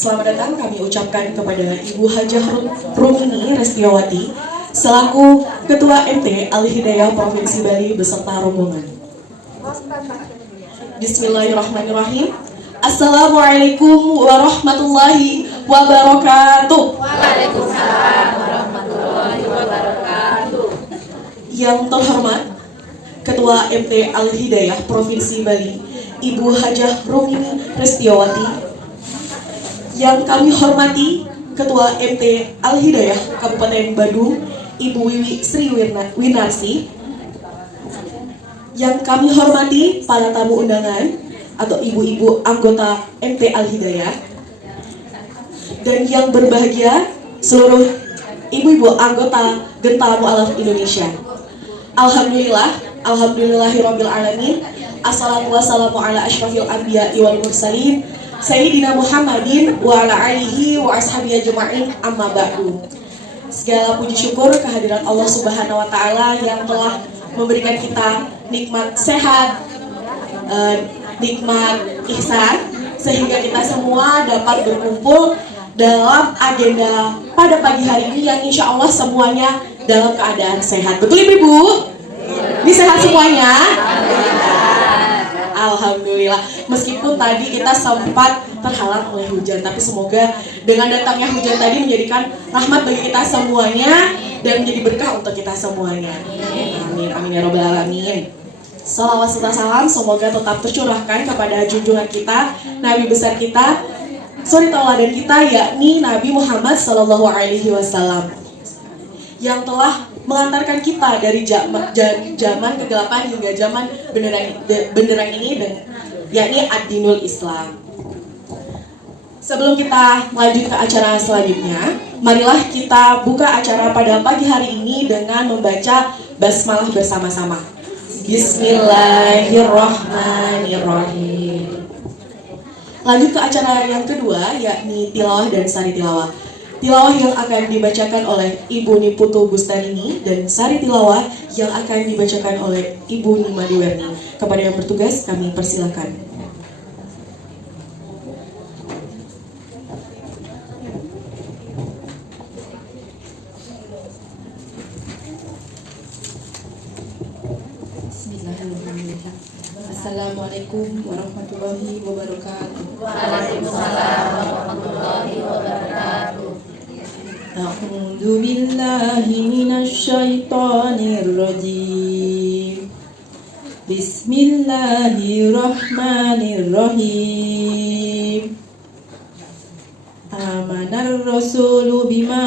Selamat datang kami ucapkan kepada Ibu Hajah Rumini Restiawati selaku Ketua MT Al-Hidayah Provinsi Bali beserta rombongan. Bismillahirrahmanirrahim. Assalamualaikum warahmatullahi wabarakatuh. Waalaikumsalam warahmatullahi wabarakatuh. Yang terhormat Ketua MT Al-Hidayah Provinsi Bali Ibu Hajah Rumini Restiawati. Yang kami hormati Ketua MT Al-Hidayah Kabupaten Badung Ibu Wiwi Sri Winarsi. Yang kami hormati para tamu undangan atau ibu-ibu anggota MT Al-Hidayah. Dan yang berbahagia seluruh ibu-ibu anggota Genta Mu'alaf Indonesia. Alhamdulillahirabbil alamin. Assalatu wassalamu ala asyrafil anbiya'i wal mursalin Sayyidina Muhammadin wa ala alihi wa ashabihi ajma'in, amma ba'du. Segala puji syukur kehadiran Allah Subhanahu wa taala yang telah memberikan kita nikmat sehat, nikmat ihsan, sehingga kita semua dapat berkumpul dalam agenda pada pagi hari ini yang insya Allah semuanya dalam keadaan sehat. Betul Ibu? Ini sehat semuanya? Alhamdulillah. Meskipun tadi kita sempat terhalang oleh hujan, tapi semoga dengan datangnya hujan tadi menjadikan rahmat bagi kita semuanya dan menjadi berkah untuk kita semuanya. Amin, amin ya robbal alamin. Salawat serta salam semoga tetap tercurahkan kepada junjungan kita, Nabi besar kita, suri tauladan kita, yakni Nabi Muhammad SAW, yang telah mengantarkan kita dari zaman kegelapan hingga zaman benderang ini, dan yakni ad-dinul Islam. Sebelum kita lanjut ke acara selanjutnya, marilah kita buka acara pada pagi hari ini dengan membaca basmalah bersama-sama. Bismillahirrahmanirrahim. Lanjut ke acara yang kedua, yakni tilawah dan sari tilawah. Tilawah yang akan dibacakan oleh Ibu Niputu Bustanini dan sari tilawah yang akan dibacakan oleh Ibu Nima Dewerni. Kepada yang bertugas kami persilakan. Bismillahirrahmanirrahim. Assalamualaikum warahmatullahi wabarakatuh. Waalaikumsalam warahmatullahi wabarakatuh. A'udzu billahi minasy syaithanir rajim. Bismillahirrahmanirrahim. Amanar rasulu bima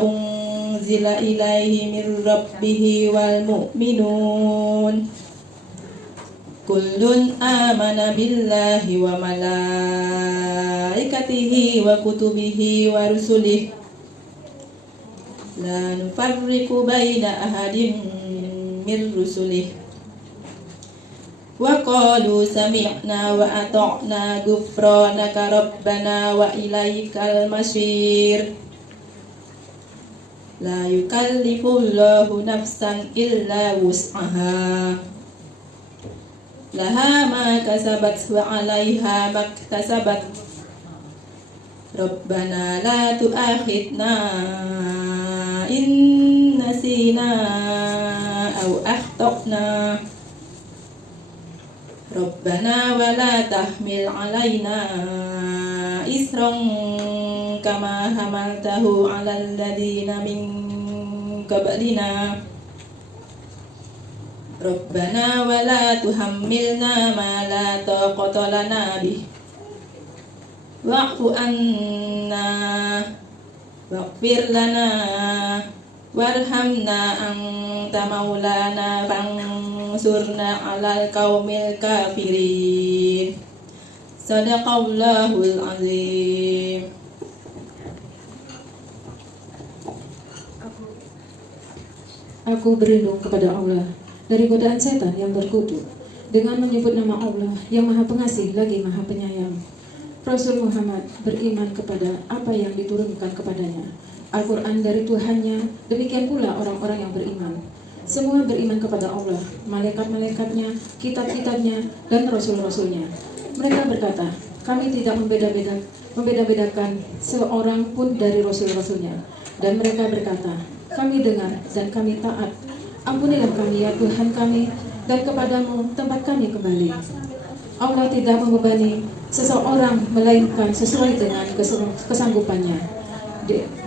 unzila ilaihi mir rabbih wal mu'minun. Kullun amana billahi wa malaikatihi wa kutubihi wa rusulihi la nufarriqu baina ahadin min rusulihi wa qalu sami'na wa ata'na ghufranaka rabbana wa ilaikal masir. La yukallifullahu nafsan illa wus'aha laha ma kasabat wa 'alaiha maktasabat. Rabbana la tu'akhidna in nasina aw akhtana. Rabbana wa la tahmil 'alaina isran kama hamaltahu 'alal ladzina min qablina. Rabbana wa la tuhammilna ma la taqata lana bih wa'fu anna waghfir lana warhamna anta maulana fansurna 'alal qaumil kafirin. Shadaqallahul azim. Aku berlindung kepada Allah dari godaan setan yang berkutu dengan menyebut nama Allah yang Maha Pengasih lagi Maha Penyayang. Rasul Muhammad beriman kepada apa yang diturunkan kepadanya, Al-Quran dari Tuhannya, demikian pula orang-orang yang beriman. Semua beriman kepada Allah, malaikat-malaikatnya, kitab-kitabnya, dan rasul-rasulnya. Mereka berkata, kami tidak membeda-bedakan seorang pun dari rasul-rasulnya. Dan mereka berkata, kami dengar dan kami taat. Ampunilah kami ya Tuhan kami, dan kepadamu tempat kami kembali. Allah tidak membebani seseorang melainkan sesuai dengan kesanggupannya.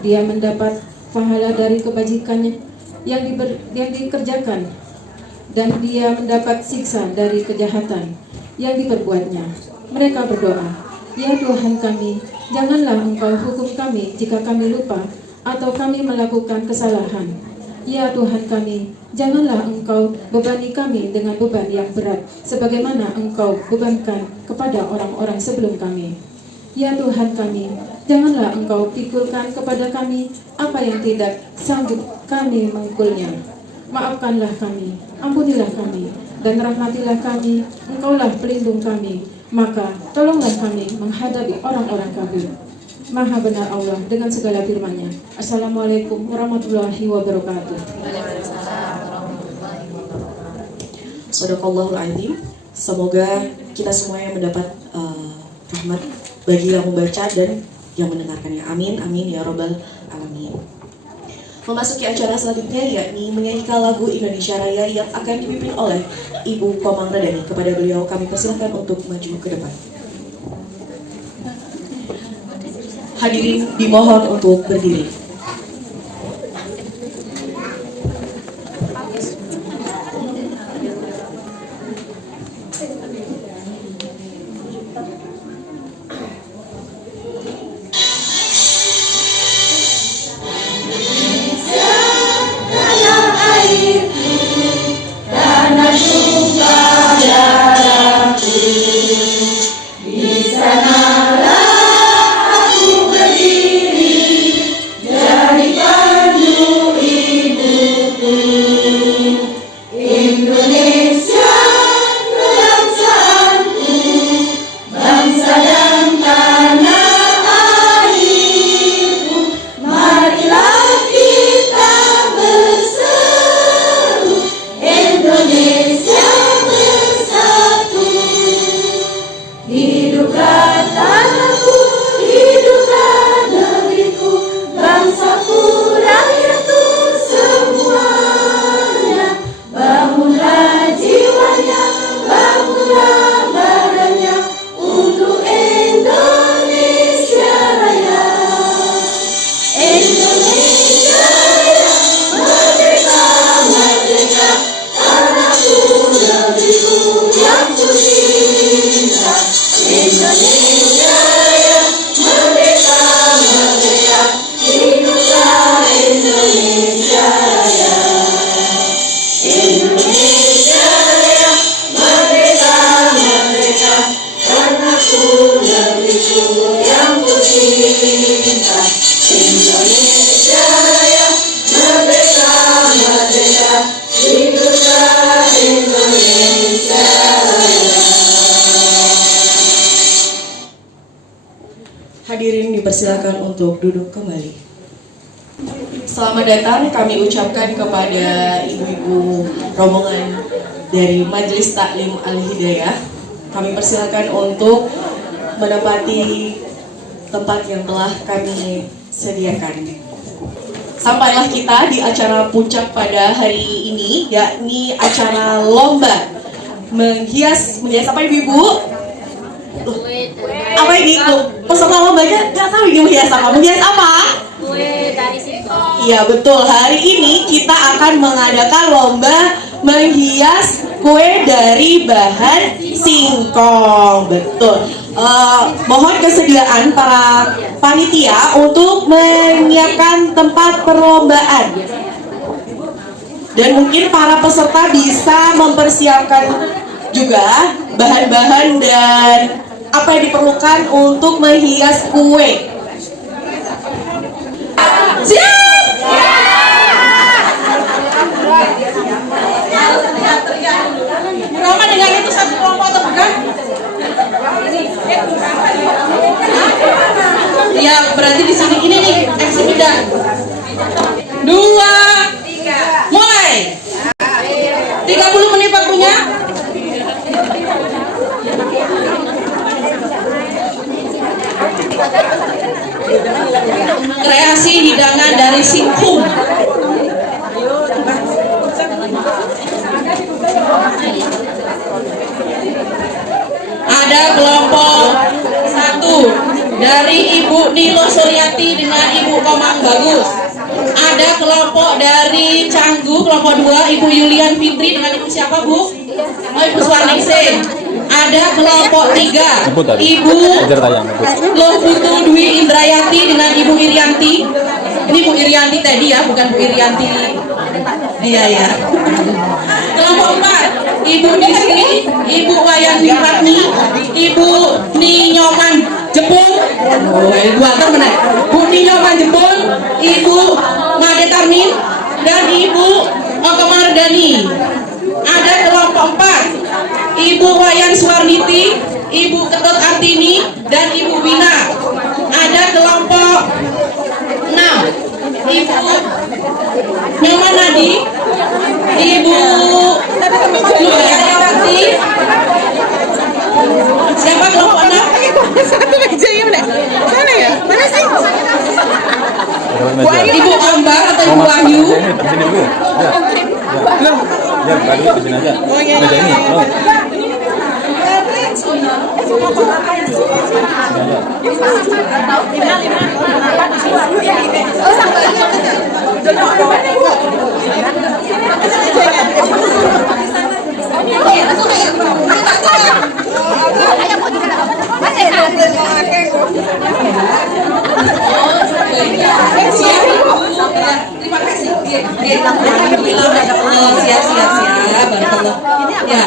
Dia mendapat pahala dari kebajikannya yang dikerjakan, dan dia mendapat siksa dari kejahatan yang diperbuatnya. Mereka berdoa, ya Tuhan kami, janganlah Engkau hukum kami jika kami lupa atau kami melakukan kesalahan. Ya Tuhan kami, janganlah Engkau bebani kami dengan beban yang berat, sebagaimana Engkau bebankan kepada orang-orang sebelum kami. Ya Tuhan kami, janganlah Engkau pikulkan kepada kami apa yang tidak sanggup kami mengukulnya. Maafkanlah kami, ampunilah kami, dan rahmatilah kami, Engkaulah pelindung kami. Maka tolonglah kami menghadapi orang-orang kafir. Maha benar Allah dengan segala firman-Nya. Assalamualaikum warahmatullahi wabarakatuh. Sadaqallahul Azim. Semoga kita semua yang mendapat rahmat bagi yang membaca dan yang mendengarkannya. Amin, amin ya robbal alamin. Memasuki acara selanjutnya yakni menyanyikan lagu Indonesia Raya yang akan dipimpin oleh Ibu Komang Radani. Kepada beliau kami persilahkan untuk maju ke depan. Hadirin dimohon untuk berdiri. Hadirin dipersilakan untuk duduk kembali. Selamat datang kami ucapkan kepada ibu-ibu rombongan dari Majelis Taklim Al-Hidayah. Kami persilakan untuk menempati tempat yang telah kami sediakan. Sampailah kita di acara puncak pada hari ini, yakni acara lomba menghias apa ibu-ibu? Apa ini tuh? Peserta lombanya nggak tahu ini menghias apa? Menghias apa? Kue dari singkong. Iya betul. Hari ini kita akan mengadakan lomba menghias kue dari bahan singkong. Betul. Mohon kesediaan para panitia untuk menyiapkan tempat perlombaan. Dan mungkin para peserta bisa mempersiapkan juga bahan-bahan dan apa yang diperlukan untuk menghias kue. Siap! Roma dengan itu satu kelompok atau bukan? Ya berarti di sini ini nih eksibida. 2, 3, mulai. 30 menit waktunya. dari Ibu Nilo Suryati dengan Ibu Komang Bagus. Ada kelompok dari Canggu, kelompok 2, Ibu Yulian Fitri dengan Ibu siapa, Bu? Oh, Ibu Swarningsih. Ada kelompok 3, Ibu Lohutu Dwi Indrayati dengan Ibu Irianti. Ini Bu Irianti tadi ya, bukan Bu Irianti. Iya ya. Kelompok 4, Ibu Nisri, Ibu Wayan Wiratni, Ibu Ninyoman Jepun. Oh, Ibu antar mana? Bu Ninyoman Jepun, Ibu Made Tarmin, dan Ibu Okomardani. Ada kelompok 4, Ibu Wayan Suwarniti, Ibu Ketut Artini, dan Ibu Bina. Ada kelompok 6, Ibu Nyoman Nadi, Ibu Luliawati. Siapa kelompok 6? Mana ya? Mana sih? Ibu Ambar atau Ibu Wahyu? Ya, baru di sini aja. Meja ini. Oh. Terima kasih. Siap. Barakallah. Ya.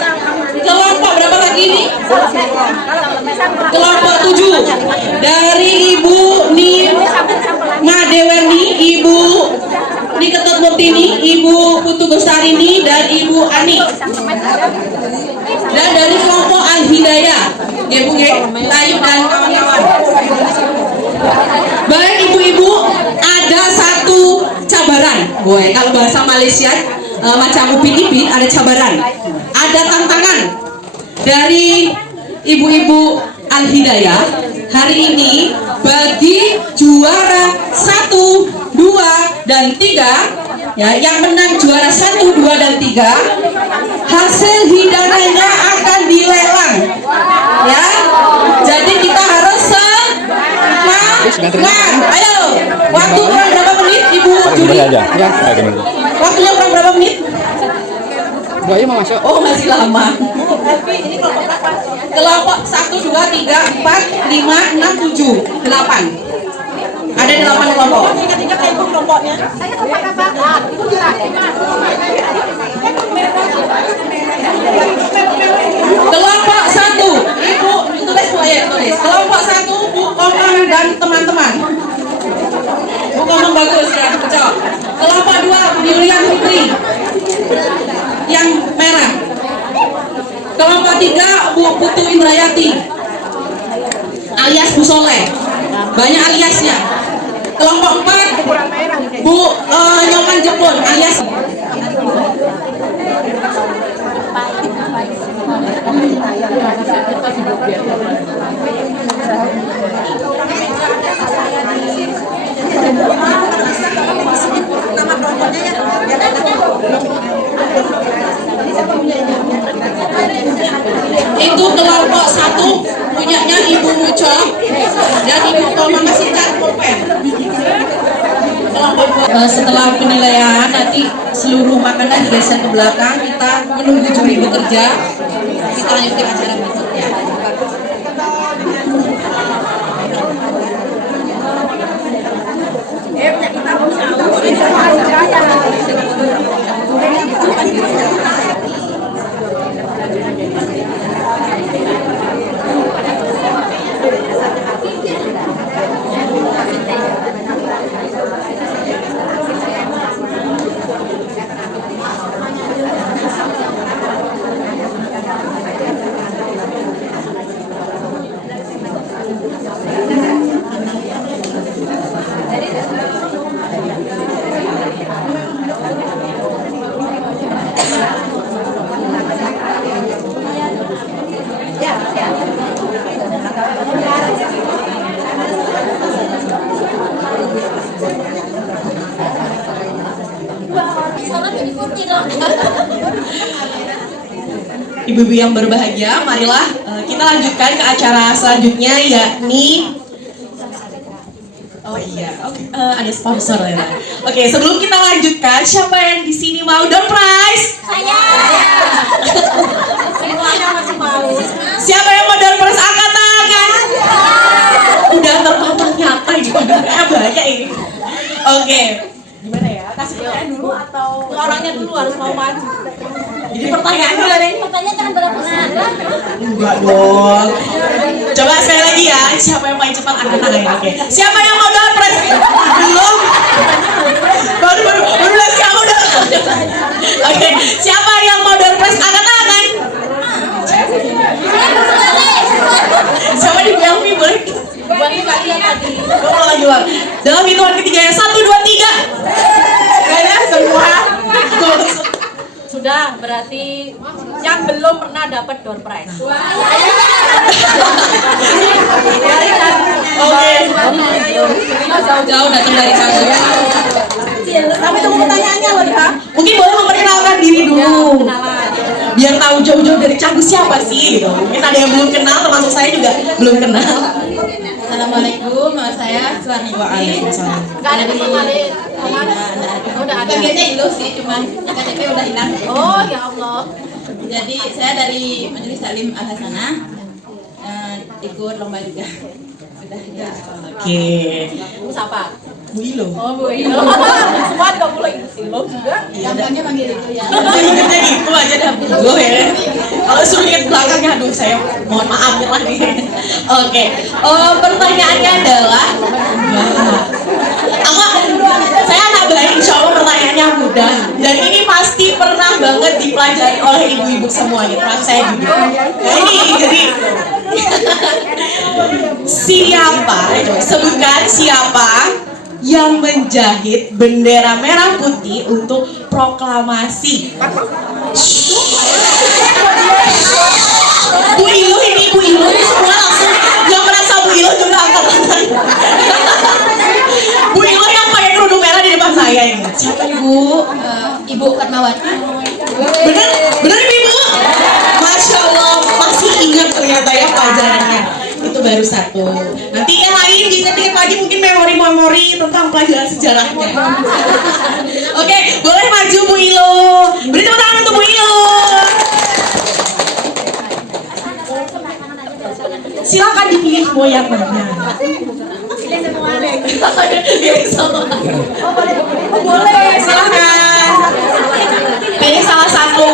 Kelompok berapa lagi ini? Kelompok 7 dari Ibu Madewerni, Ibu Niketut Murtini, Ibu Putu Gustarini, dan Ibu Ani. Dan dari kelompok Al Hidayah, Ibu Tayu dan kawan-kawan. Baik ibu-ibu, ada satu cabaran. Boy, kalau bahasa Malaysia macam Upin Ipin ada cabaran, ada tantangan dari ibu-ibu Al Hidayah hari ini. Bagi juara 1, 2, dan 3 ya, yang menang juara 1, 2, dan 3, hasil hidangannya akan dilelang ya. Jadi kita harus semangat. Ayo, waktu kurang berapa menit Ibu Juli? Waktunya kurang berapa menit? Oh, masih lama. Kelompok 1, 2, 3, 4, 5, 6, 7, 8. Ada 8 kelompok. Kelompok 1, Ibu tulis Bu ya, tulis. Kelompok 1, Bu Komang dan teman-teman. Bu Komang Bagus ya, cocok. Kelompok 2, Yulian Fitri yang merah. Kelompok 3, Bu Putu Indrayati alias Bu Soleh, banyak aliasnya. Kelompok 4, Bu Nyoman Jepun alias itu. Kelompok 1 punyanya Ibu Muco dan Ibu Komang masih pulpen. Kelompok 2 setelah penilaian nanti seluruh makanan digeser ke belakang, kita menunggu juri bekerja, kita lanjutkan acara berikutnya. Ibu-ibu yang berbahagia, marilah kita lanjutkan ke acara selanjutnya, yakni Oh iya, oke. Ada sponsor ya. Oke, sebelum kita lanjutkan, siapa yang di sini mau door prize? Saya. Semuanya masih mau. Siapa yang mau door prize angkat tangan? Udah terpapar nyata ini, banyak ini. Oke, gimana ya? Kasih pertanyaan dulu atau orangnya dulu harus mau maju? Jadi pertanyaannya Pertanyaan jangan berat-berat. enggak dong. Coba sekali lagi ya, siapa yang paling cepat angkat tangannya? Oke. Siapa yang mau door prize? Belum. Baru siapa udah. Oke. Siapa yang mau door prize angkat tangan? Siapa di Belvi boleh? Lagi bang. Dalam hitungan ketiga ya, 1, 2, 3. Kayaknya semua. Sudah, berarti yang belum pernah dapat door prize. Oke. Jauh-jauh datang dari sana. Tapi tunggu pertanyaannya loh ya. Mungkin boleh memperkenalkan diri dulu. Biar tahu jauh-jauh dari Canggu siapa sih gitu. Mungkin ada yang belum kenal, termasuk saya juga belum kenal. Assalamualaikum, nama saya Suwarni. Waalaikumsalam. Gak ada kemarin. Udah ada. Bagiannya ilu sih, cuma KTP udah hilang. Oh ya Allah. Jadi saya dari Majelis Taklim Al Hasanah, ikut lomba juga. Udah ya. Oke. Siapa? Bu Ilo. Oh Bu Ilo. Semua gak boleh Ilo juga. Gampangnya manggil itu ya. Ingetnya gitu aja dah Bu ya. Kalau suruh inget belakangnya, aduh saya mohon maaf ya nih. Oke. Pertanyaannya adalah, saya nabahin insya Allah pertanyaannya mudah. Dan ini pasti pernah banget dipelajari oleh ibu-ibu semuanya, termasuk saya juga. Nah ini jadi siapa? Sebutkan siapa yang menjahit bendera merah putih untuk proklamasi. Bu Ilo ini semua langsung yang merasa Bu Ilo juga angkat tangan. Bu Ilo yang pakai kerudung merah di depan saya ini. Siapa Ibu? Ibu Fatmawati. Bener Ibu? Masya Allah, masih ingat ternyata ya pelajarannya. Itu baru satu. Nanti yang lain diingat-ingat lagi mungkin memori-memori tentang pelajaran sejarahnya. Oke, boleh maju Bu Ilo. Beri tepuk tangan untuk Bu Ilo. Silakan dipilih mau yang mana. Boleh, silakan. Pilih salah satu.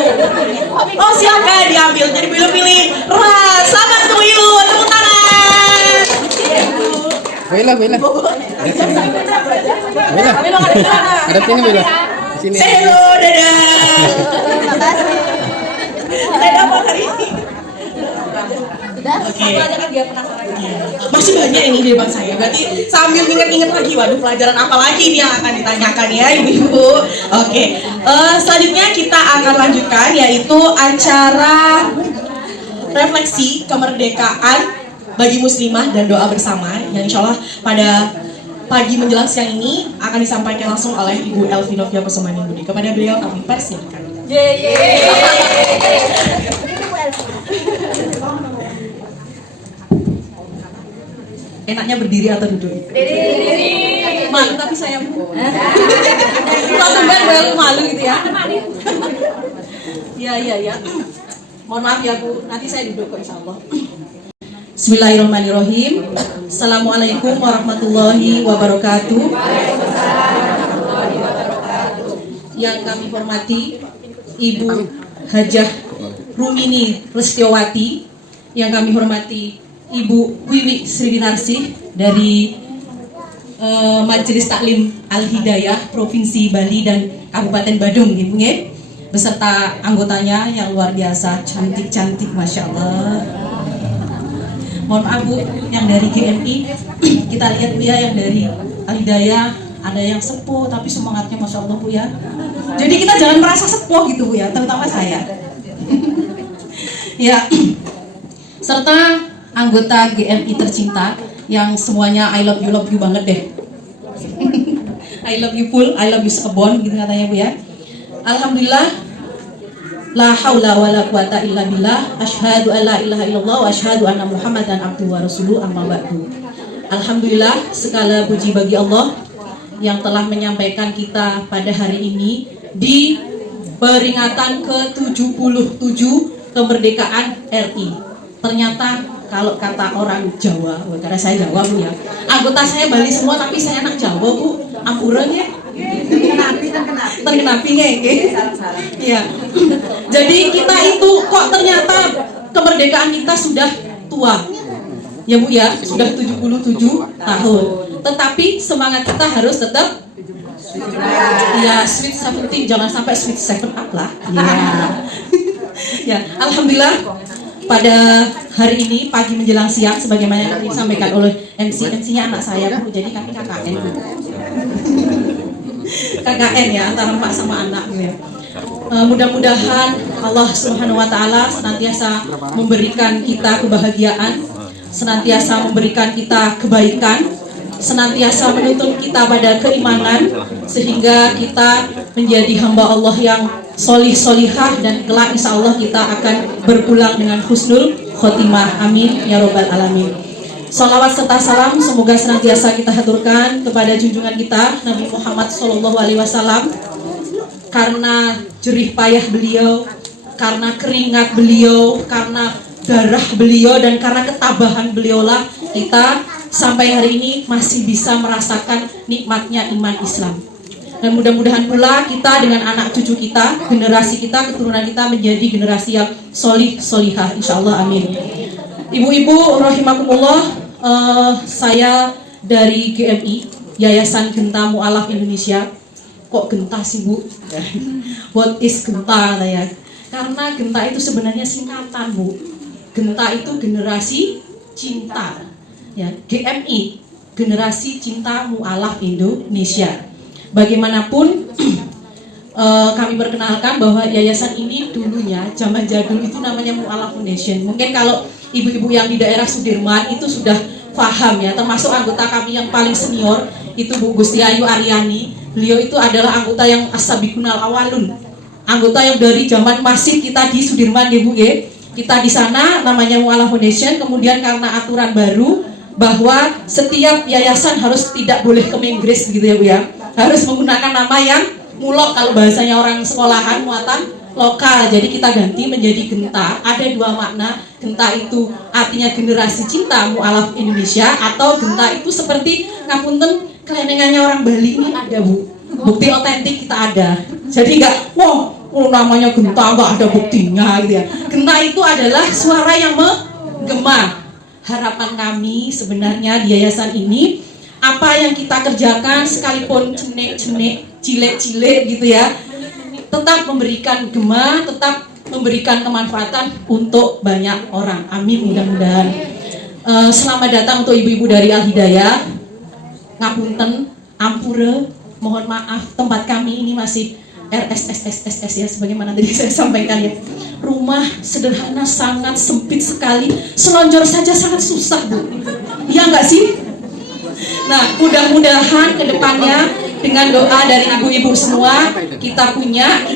Oh silakan diambil. Jadi pilih ras. Selamat untuk Bu Ilo. Tepuk tangan. Bella. Bella. Ada sini Bella. Sini. Say hello, dadah. Saya dapat hari ini. Oke. Masih banyak ini di depan saya. Berarti sambil ingat-ingat lagi, waduh pelajaran apa lagi ini yang akan ditanyakan ya Ibu. Oke. Selanjutnya kita akan lanjutkan yaitu acara refleksi kemerdekaan bagi muslimah dan doa bersama yang insya Allah pada pagi menjelang siang ini akan disampaikan langsung oleh Ibu Elvi Novia Kusumaningudi. Kepada beliau kami persilakan. Enaknya berdiri atau duduk? Berdiri. Malu tapi saya malu gitu ya. Iya. Mohon maaf ya Bu, nanti saya duduk kok insya Allah. Bismillahirrahmanirrahim. Assalamualaikum warahmatullahi wabarakatuh. Yang kami hormati Ibu Hajah Rumini Lestiowati, yang kami hormati Ibu Wiwi Sriwinarsih dari Majelis Taklim Al Hidayah Provinsi Bali dan Kabupaten Badung, Ibu nggih, beserta anggotanya yang luar biasa cantik-cantik, masya Allah. Mohon maaf Bu, yang dari GMI kita lihat Bu ya, yang dari Al Hidayah ada yang sepuh tapi semangatnya masya Allah Bu ya. Jadi kita jangan merasa sepuh gitu Bu ya, terutama saya. Ya, serta anggota GMI tercinta yang semuanya I love you banget deh. I love you full, I love you sekebon gitu katanya Bu ya. Alhamdulillah. La haula wala quwata illa billah. Asyhadu an la ilaha illallah wa asyhadu anna Muhammadan abduhu wa rasuluhu, amma ba'du. Alhamdulillah, segala puji bagi Allah yang telah menyampaikan kita pada hari ini di peringatan ke-77 kemerdekaan RI. Ternyata kalau kata orang Jawa, karena saya Jawa Bu ya, anggota saya Bali semua tapi saya anak Jawa Bu, ampuran ya. Terkenapi ya. Jadi kita itu kok ternyata kemerdekaan kita sudah tua. Ya Bu ya, sudah 77 tahun. Tetapi semangat kita harus tetap ya sweet 17, jangan sampai sweet 7 up lah. Ya, alhamdulillah pada hari ini pagi menjelang siang sebagaimana yang disampaikan oleh MC-nya anak saya Bu, jadi kami KKN Bu. KKN ya antara Pak sama anak ya. Mudah-mudahan Allah Subhanahu wa taala senantiasa memberikan kita kebahagiaan, senantiasa memberikan kita kebaikan, senantiasa menuntun kita pada keimanan sehingga kita menjadi hamba Allah yang solih solihah dan kelak insya Allah kita akan berpulang dengan husnul khotimah. Amin ya robbal alamin. Salawat serta salam semoga senantiasa kita haturkan kepada junjungan kita Nabi Muhammad SAW, karena jerih payah beliau, karena keringat beliau, karena darah beliau, dan karena ketabahan beliaulah kita sampai hari ini masih bisa merasakan nikmatnya iman Islam. Dan mudah-mudahan pula kita dengan anak cucu kita, generasi kita, keturunan kita menjadi generasi yang solih solihah insyaallah. Amin. Ibu-ibu rahimakumullah, saya dari GMI Yayasan Genta Mu'alaf Indonesia. Kok Genta sih Bu? What is Genta ya? Karena Genta itu sebenarnya singkatan Bu. Genta itu generasi cinta. Ya, GMI, Generasi Cinta Mu'alaf Indonesia. Bagaimanapun kami perkenalkan bahwa yayasan ini dulunya zaman jadul itu namanya Mu'alaf Foundation. Mungkin kalau ibu-ibu yang di daerah Sudirman itu sudah paham ya, termasuk anggota kami yang paling senior itu Bu Gusti Ayu Aryani. Beliau itu adalah anggota yang as-sabiqunal awalun, anggota yang dari zaman masih kita di Sudirman ya Bu ya. Kita di sana namanya Mu'alaf Foundation, kemudian karena aturan baru bahwa setiap yayasan harus tidak boleh ke Inggris gitu ya Bu ya, harus menggunakan nama yang mulok kalau bahasanya orang sekolahan, muatan lokal. Jadi kita ganti menjadi Genta. Ada dua makna. Genta itu artinya generasi cinta Mu'alaf Indonesia, atau Genta itu seperti ngapunten kelenengannya orang Bali ini ada Bu. Bukti otentik kita ada. Jadi enggak, wah, namanya Genta enggak ada buktinya gitu ya. Genta itu adalah suara yang menggema. Harapan kami sebenarnya di yayasan ini, apa yang kita kerjakan sekalipun cenek-cenek, cilek-cilek gitu ya, tetap memberikan gema, tetap memberikan kemanfaatan untuk banyak orang. Amin mudah-mudahan. Selamat datang untuk ibu-ibu dari Al Hidayah. Ngapunten, ampura, mohon maaf tempat kami ini masih RSSSSS ya, sebagaimana tadi saya sampaikan ya. Rumah sederhana, sangat sempit sekali, selonjor saja sangat susah Bu. Iya nggak sih? Nah, mudah-mudahan ke depannya dengan doa dari ibu-ibu semua kita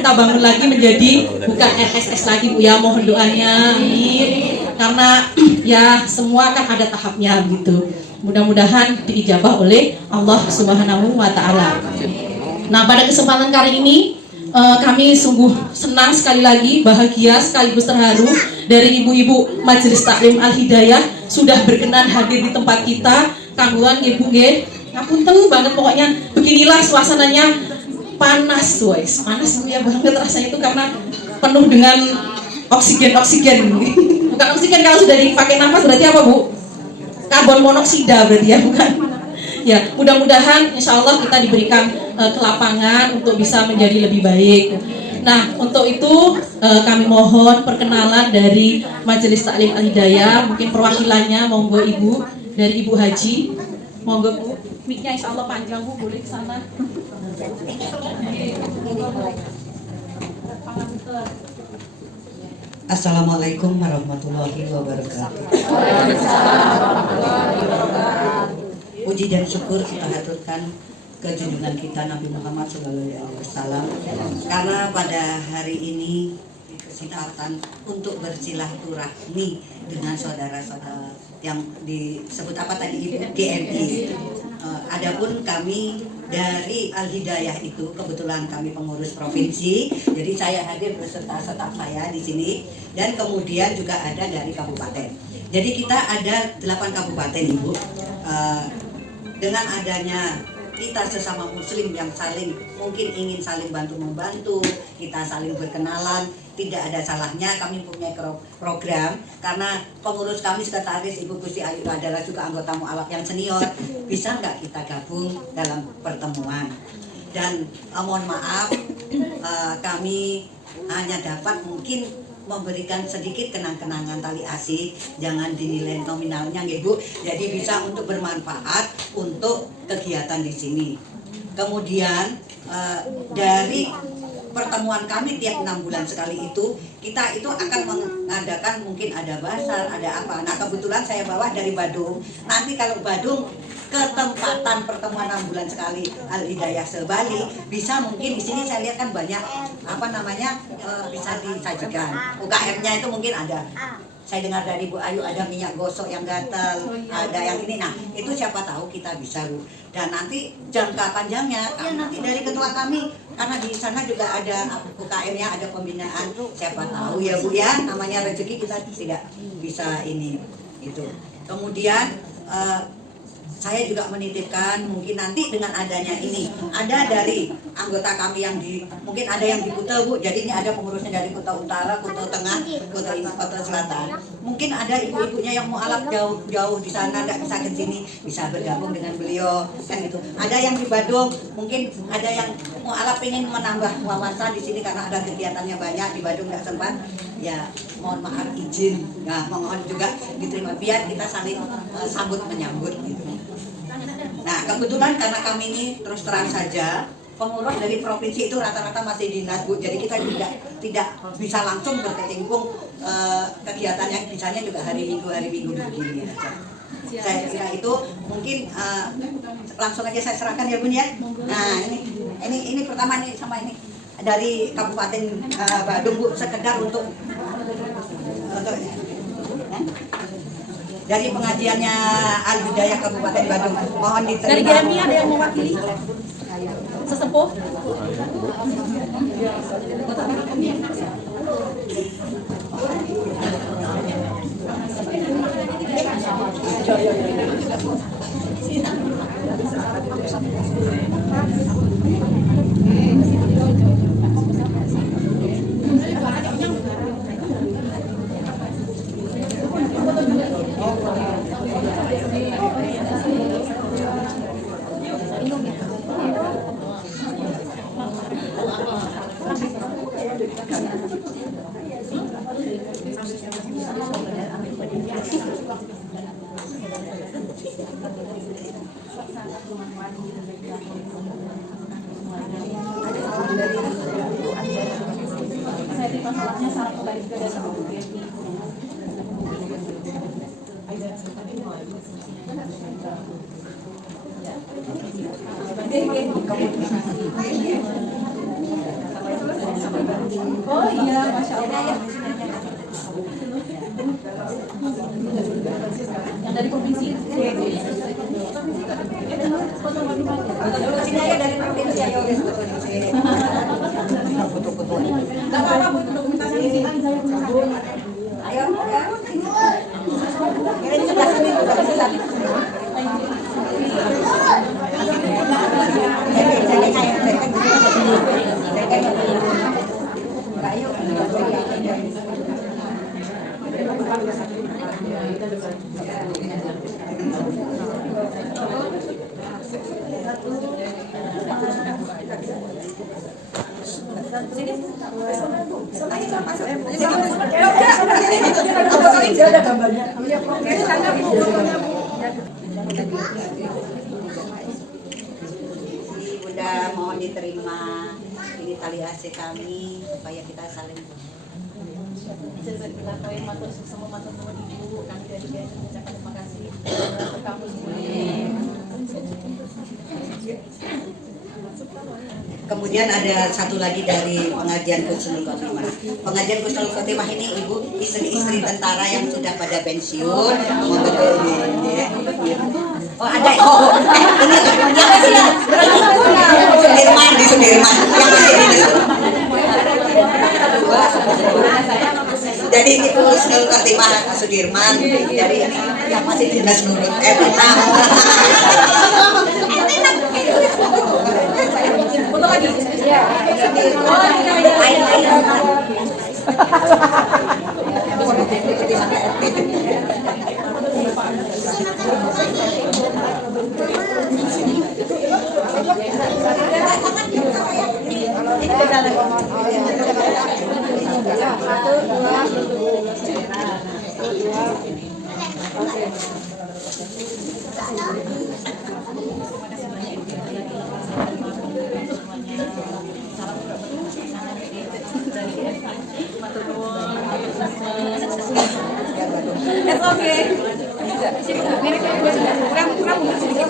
bangun lagi menjadi bukan RSS lagi Bu ya, mohon doanya. Amin. Karena ya semua kan ada tahapnya gitu. Mudah-mudahan diijabah oleh Allah Subhanahu wa taala. Nah, pada kesempatan kali ini kami sungguh senang sekali lagi, bahagia sekaligus terharu dari ibu-ibu Majelis Taklim Al Hidayah sudah berkenan hadir di tempat kita. Kangguan ibu nggih, ngapunten banget pokoknya. Beginilah suasananya, panas guys, panas Bu ya banget rasanya itu karena penuh dengan oksigen. Bukan oksigen, kalau sudah dipakai nafas berarti apa Bu? Karbon monoksida berarti ya, bukan? Ya, mudah-mudahan insya Allah kita diberikan kelapangan untuk bisa menjadi lebih baik. Nah, untuk itu kami mohon perkenalan dari Majelis Taklim Al Hidayah, mungkin perwakilannya monggo Ibu dari Ibu Haji, monggo Bu. Mic-nya insya Allah panjang Bu, boleh ke sana. Assalamualaikum warahmatullahi wabarakatuh. Puji dan syukur kita haturkan ke junjungan kita Nabi Muhammad SAW, karena pada hari ini memiliki kesempatan untuk bersilaturahmi dengan saudara-saudara yang disebut apa tadi Ibu GMI. Adapun kami dari Al Hidayah itu kebetulan kami pengurus provinsi, jadi saya hadir beserta staf saya di sini, dan kemudian juga ada dari kabupaten. Jadi kita ada 8 kabupaten Ibu. Dengan adanya kita sesama muslim yang saling mungkin ingin saling bantu-membantu, kita saling berkenalan, tidak ada salahnya kami punya program, karena pengurus kami sekretaris Ibu Gusti Ayu adalah juga anggota mualaf yang senior. Bisa nggak kita gabung dalam pertemuan? Dan mohon maaf, kami hanya dapat mungkin memberikan sedikit kenang-kenangan tali asih, jangan dinilai nominalnya Ibu. Jadi bisa untuk bermanfaat untuk kegiatan di sini. Kemudian dari pertemuan kami tiap 6 bulan sekali itu, kita itu akan mengadakan mungkin ada basar, ada apa. Nah kebetulan saya bawa dari Badung. Nanti kalau Badung ketempatan pertemuan 6 bulan sekali Al Hidayah se-Bali, bisa mungkin di sini saya lihat kan banyak apa namanya bisa disajikan. UKM-nya itu mungkin ada. Saya dengar dari Bu Ayu ada minyak gosok yang gatal, ada yang ini. Nah itu siapa tahu kita bisa Bu. Dan nanti jangka panjangnya nanti dari ketua kami, karena di sana juga ada UKM-nya, ada pembinaan. Siapa tahu ya Bu ya, namanya rezeki kita tidak bisa ini itu. Kemudian saya juga menitipkan mungkin nanti dengan adanya ini ada dari anggota kami yang di mungkin ada yang di Kuta Bu, jadi ini ada pengurusnya dari Kuta Utara, Kuta Tengah, Kuta Selatan. Mungkin ada ibu-ibunya yang mualaf jauh-jauh di sana tidak bisa ke sini, bisa bergabung dengan beliau kan itu. Ada yang di Badung, mungkin ada yang mualaf ingin menambah wawasan di sini karena ada kegiatannya banyak di Badung nggak sempat. Ya mohon maaf izin, nah mohon juga diterima biar kita saling sambut menyambut gitu. Nah kebetulan karena kami ini terus terang saja pengurus dari provinsi itu rata-rata masih dinas Bu, jadi kita tidak bisa langsung berkecimpung kegiatan yang misalnya juga hari Minggu begini aja. Saya kira itu mungkin langsung aja saya serahkan ya Bun ya. Nah ini pertama nih sama ini dari Kabupaten Badung Bu, sekedar untuk dari pengajiannya Al Hidayah Kabupaten Badung, mohon diterima. Dari GMI ada yang mewakili? Sesepuh? Oh iya, Masya Allah. Yang dari provinsi. Sini aja dari provinsi ayo guys. Enggak apa-apa Bu, dokumentasi di sini. Ayo, ini sebelah sini udah bisa. Bunda mohon diterima ini tali asih kami supaya kita saling Terima kasih. kemudian Kemudian ada satu lagi dari pengajian Husnul Khotimah. Pengajian Husnul Khotimah ini ibu istri-istri tentara yang sudah pada pensiun. Oh ada, ini yang masih di Sudirman, yang masih di jadi itu Husnul Khotimah Sudirman. Jadi ini yang masih dinas nurut tenang. Foto lagi. It's okay. Kurang sedikit,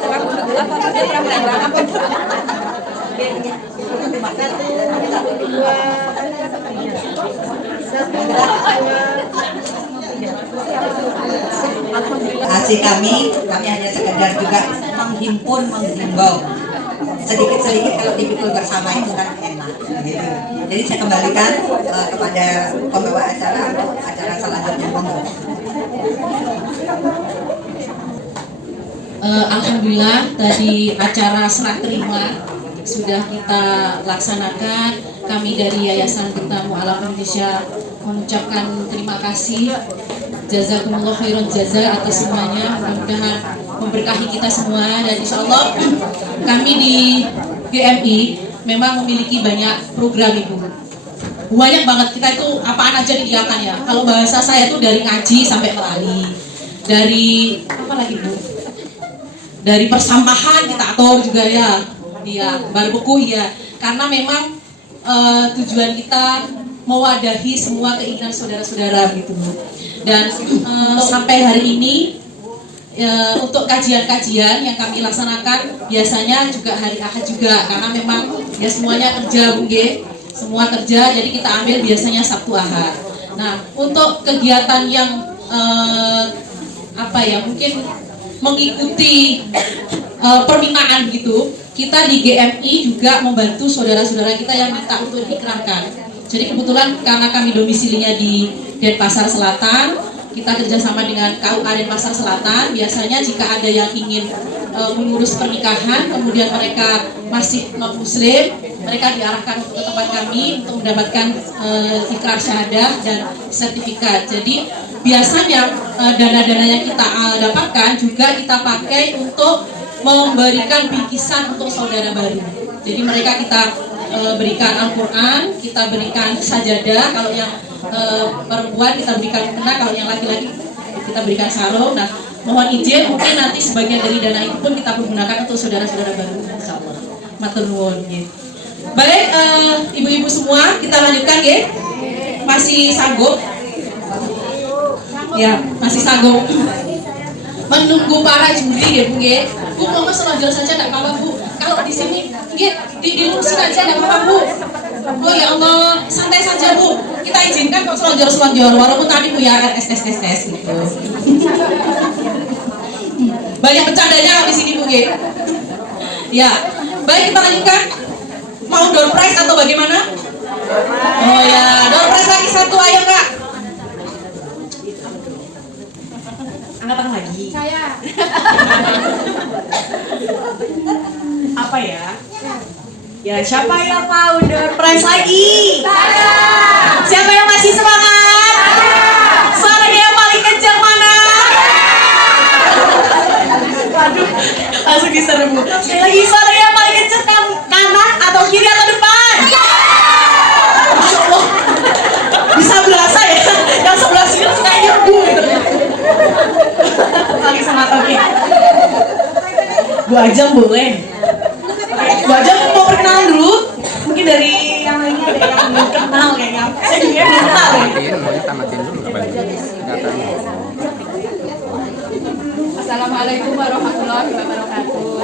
Asik kami hanya sekedar juga menghimbau sedikit-sedikit kalau dipikul bersama itu kan enak gitu. Jadi saya kembalikan kepada pembawa acara selanjutnya, monggo. Alhamdulillah tadi acara serah terima sudah kita laksanakan. Kami dari Yayasan Bintang Mu'alaf Indonesia mengucapkan terima kasih, jazakumullah khairan jaza atas semuanya. Mudah-mudahan memberkahi kita semua, dan insya Allah kami di GMI memang memiliki banyak program ibu. Banyak banget, kita itu apaan aja digiatan ya. Kalau bahasa saya itu dari ngaji sampai pelari, dari apa lagi bu? Dari persampahan kita atur juga ya, barbeku ya. Karena memang tujuan kita mewadahi semua keinginan saudara-saudara gitu. Dan sampai hari ini untuk kajian-kajian yang kami laksanakan biasanya juga hari Ahad juga, karena memang ya semuanya kerja Bu G, semua kerja, jadi kita ambil biasanya Sabtu Ahad. Nah, untuk kegiatan yang mungkin mengikuti permintaan gitu, kita di GMI juga membantu saudara-saudara kita yang minta untuk diikrarkan. Jadi kebetulan karena kami domisilinya di Denpasar Selatan, kita kerjasama dengan KUA Denpasar Selatan. Biasanya jika ada yang ingin mengurus pernikahan, kemudian mereka masih non-muslim, mereka diarahkan ke tempat kami untuk mendapatkan ikrar syahadah dan sertifikat. Jadi biasanya dana-dana yang kita dapatkan juga kita pakai untuk memberikan bingkisan untuk saudara baru. Jadi mereka kita berikan Al-Quran, kita berikan sajadah, kalau yang perempuan kita berikan mukena, kalau yang laki-laki kita berikan sarung. Nah, mohon izin mungkin nanti sebagian dari dana itu pun kita pergunakan untuk saudara-saudara baru, insyaallah. Matur nuwun nggih. Baik, ibu-ibu semua, kita lanjutkan nggih. Masih sanggup? Ya, masih sanggup. Menunggu para juri ya Bu nggih. Bu mau selonjor saja enggak apa-apa Bu. Kalau di sini nggih dilurusin aja enggak apa-apa Bu. Oh ya Allah, santai saja Bu. Kita izinkan kok selonjor-selonjor walaupun tadi Bu ya tes gitu. Banyak bercandanya di sini Bu nggih. Ya. Baik, kita lanjutkan. Mau door prize atau bagaimana? Oh ya, door prize lagi satu, ayo Kak. Angkat lagi. Saya. Apa ya? Ya, siapa yang mau door prize lagi? Saya. Siapa yang masih semangat? Suaranya yang paling kencang mana? Waduh, langsung diserbu. Sekali lagi, suaranya yang paling kencang kanan atau kiri atau depan? Masya Allah, bisa berasa ya. Yang sebelah sini tuh kayak nyerbu gitu. Lagi semangat, oke. 2 jam boleh. 2 jam mau perkenalan dulu. Mungkin dari yang lainnya ada yang belum kenal kayaknya. Saya juga belum kenal ya. Tamatin dulu apa ini? Assalamualaikum warahmatullahi wabarakatuh.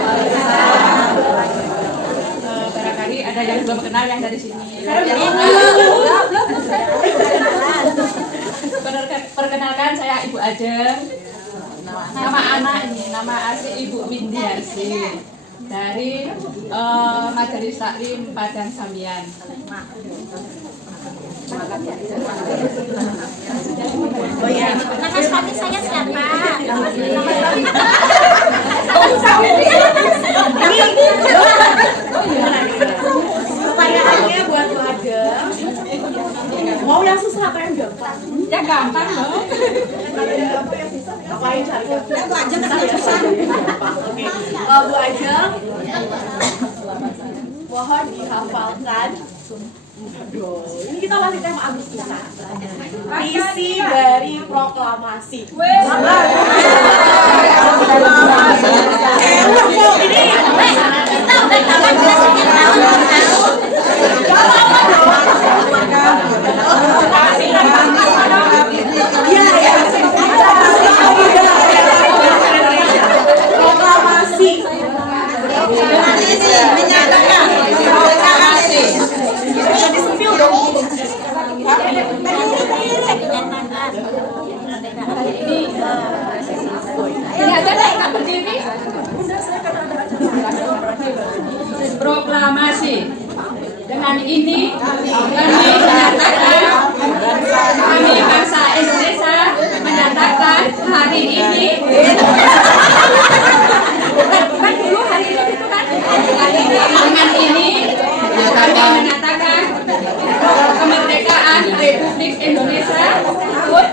Barangkali ada yang belum kenal yang dari sini. Perkenalkan, saya Ibu Ajeng. Nama anak ini, nama asli Ibu Windiarsi dari Majelis Taklim Padang Sambian. Oh ya, nama suami saya siapa? Pertanyaannya buat Bu Ajeng. Mau yang susah atau yang gampang? Ya gampang dong. Ngapain cari Bu Ajeng susah. Oke. Bu Ajeng, mohon dihafalkan. Aduh, ini kita masih tema Agustusan. Isi dari proklamasi. Proklamasi. Proklamasi. Dengan ini kami menyatakan kami bangsa Indonesia menyatakan hari ini bukan dulu hari ini itu kan dengan ini kami menyatakan kemerdekaan Republik Indonesia tahun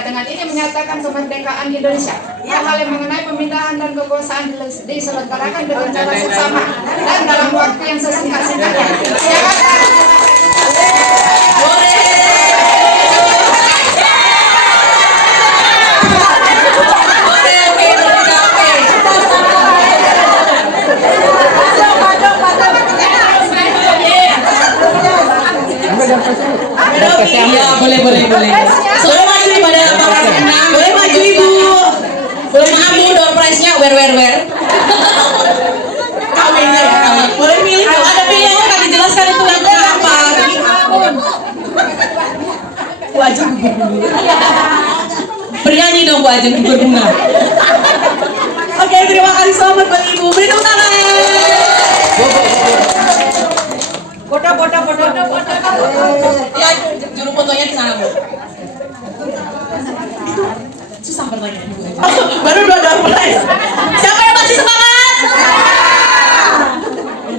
dengan ini menyatakan kemerdekaan Indonesia. Hal-hal yang mengenai pemindahan dan kekuasaan diselenggarakan dengan cara seksama dan dalam waktu yang sesingkat-singkatnya. Ya, boleh. Boleh maju pada papan enam. Boleh maju Ibu. Boleh maaf Bu, door prize-nya where. Kawinnya ya. Boleh milih Bu. Ada pilihan kan dijelaskan itu yang apa. Bu Ajeng gugur dulu. Bernyanyi dong Bu Ajeng gugur bunga. Oke, terima kasih selamat buat Ibu. Beri tepuk tangan. Foto. Ya, juru fotonya di sana Bu. Susah pertanyaan Ibu. Baru udah mulai. Siapa yang masih semangat?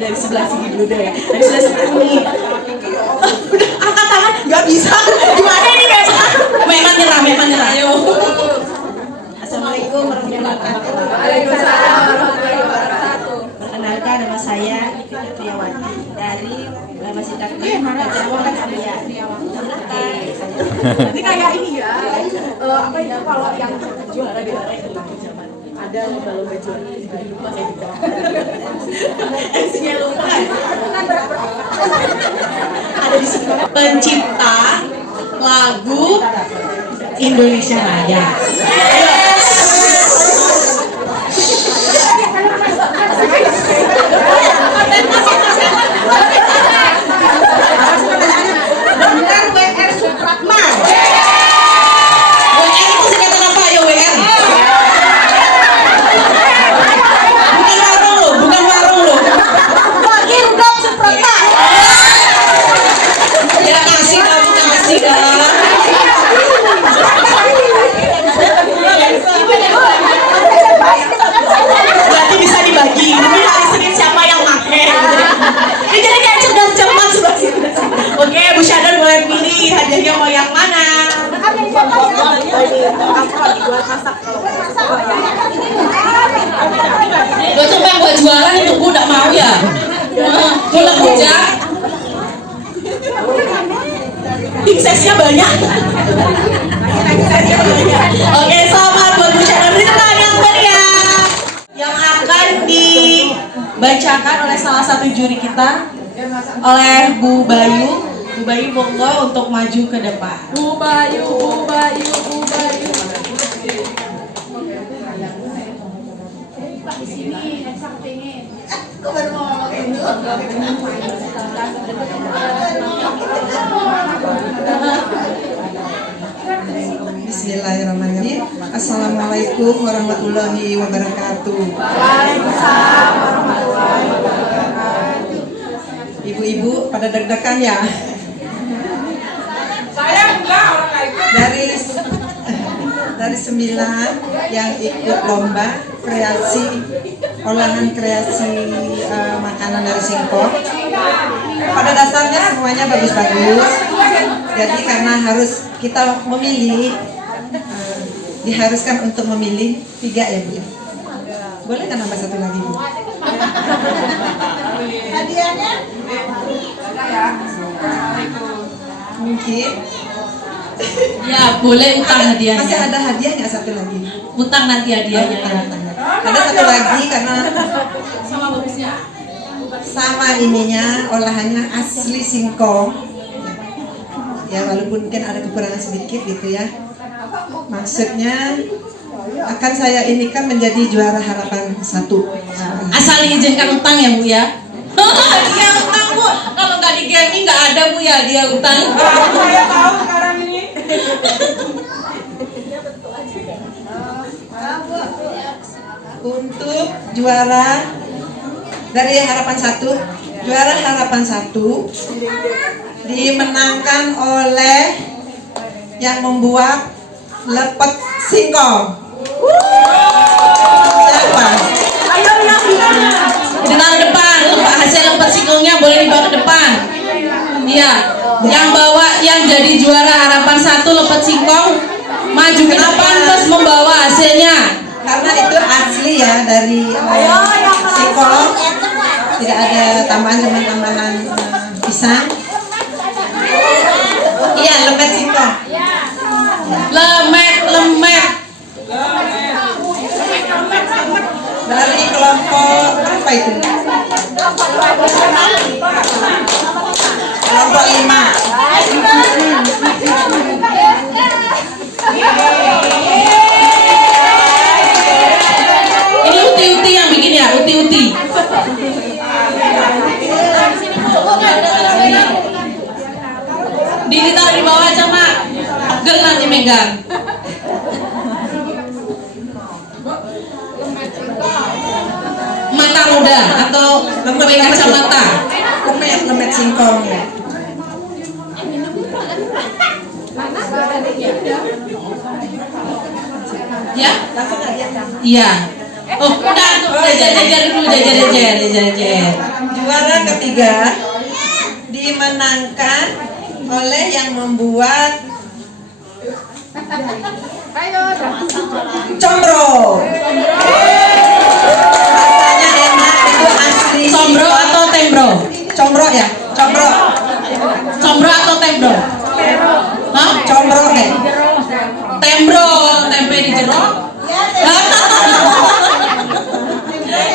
Dari sebelah sini dulu deh. Dari sebelah sini. Udah angkat tangan, nggak bisa. Gimana ini guys? Memang nyerah. Ayo. Assalamualaikum warahmatullahi wabarakatuh. Waalaikumsalam warahmatullahi wabarakatuh. Perkenalkan, nama saya Priyawati dari Masjid Taklim Padang Sambian. Ini kayak ini ya, apa itu kalau yang juara di zaman ada lomba-lomba juara di lupa saya juga. MC-nya lupa. Ada di sini pencipta lagu Indonesia Raya. Bukan Mulek rujak. Suksesnya banyak. Oke, selamat buat Bu Syara. Beri tepuk yang meriah. Yang akan dibacakan oleh salah satu juri kita, oleh Bu Bayu. Bu Bayu monggo untuk maju ke depan. Bu Bayu, Bu Bayu, Bu Bayu. Bismillahirrahmanirrahim. Assalamualaikum warahmatullahi wabarakatuh. Ibu-ibu pada deg-degan ya? Saya enggak, orang lain. Dari 9 yang ikut lomba olahan kreasi makanan dari singkong. Pada dasarnya semuanya bagus-bagus. Jadi karena harus kita memilih, diharuskan untuk memilih 3 ya Bu. Boleh kan nambah 1 lagi Bu? Hadiahnya? Mungkin. Ya, boleh utang hadiahnya. Masih ada hadiah nggak 1 lagi? Utang nanti hadiahnya. Ada 1 lagi karena sama ininya olahannya asli singkong. Ya walaupun mungkin ada kekurangan sedikit gitu ya. Maksudnya akan saya ini kan menjadi juara harapan 1. Asal izinkan utang ya Bu ya. Dia utang Bu. Kalau nggak di gaming nggak ada Bu ya dia utang. Saya tahu sekarang ini. Untuk juara dari harapan 1, juara harapan 1 dimenangkan oleh yang membuat lepet singkong. Siapa? Ayo yang Dengar depan, hasil lepet singkongnya boleh dibawa ke depan. Iya, yang jadi juara harapan 1 lepet singkong maju ke depan terus membawa hasilnya. Karena itu asli ya dari singkong, tidak ada tambahan pisang. Iya, lepet singkong. Lemet. Dari kelompok apa itu? Kelompok 5. Ini uti-uti yang bikin ya, uti-uti. Ditaruh di bawah aja Mak. Pegel nanti megang. Mata muda atau pakai kacamata. Lepet singkong ya. Ya? Iya. Oh, udah jajar dulu, jajar. Juara ketiga dimenangkan oleh yang membuat combro. Rasanya enak, itu asli. Combro atau tembro? Combro ya, combro. Combro atau tembro? Hah? Combro deh. Tembro, tempe di jeruk.